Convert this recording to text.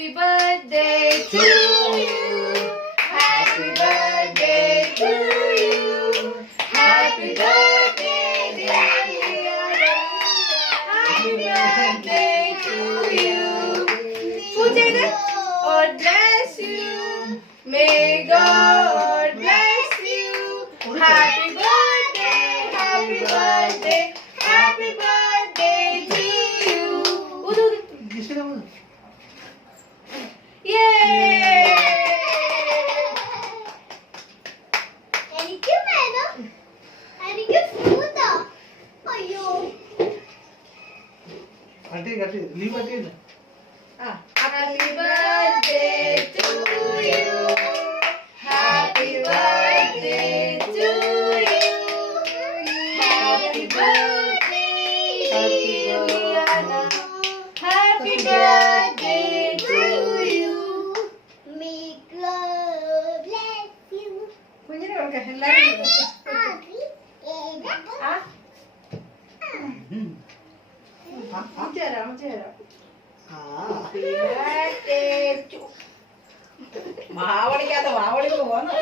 Happy birthday to you. Happy birthday to you. Happy birthday, dear Liana. Happy birthday to you. Pujana, God bless you. May God bless you. Happy birthday, happy birthday, happy birthday to you. Yay! എനിക്ക് വേണം എനിക്ക് ഫ്രൂട്ടാ അയ്യോ കട്ടി കട്ടി നീ കട്ടിയില്ല Happy birthday to you. Happy birthday to you. Happy birthday, Liana. Happy birthday to you. May God bless you. കുഞ്ഞിനെ കൊടുക്ക എല്ലാവരും തരാം മാവളിക്കാത്ത മാവളിക്ക് പോന്നു.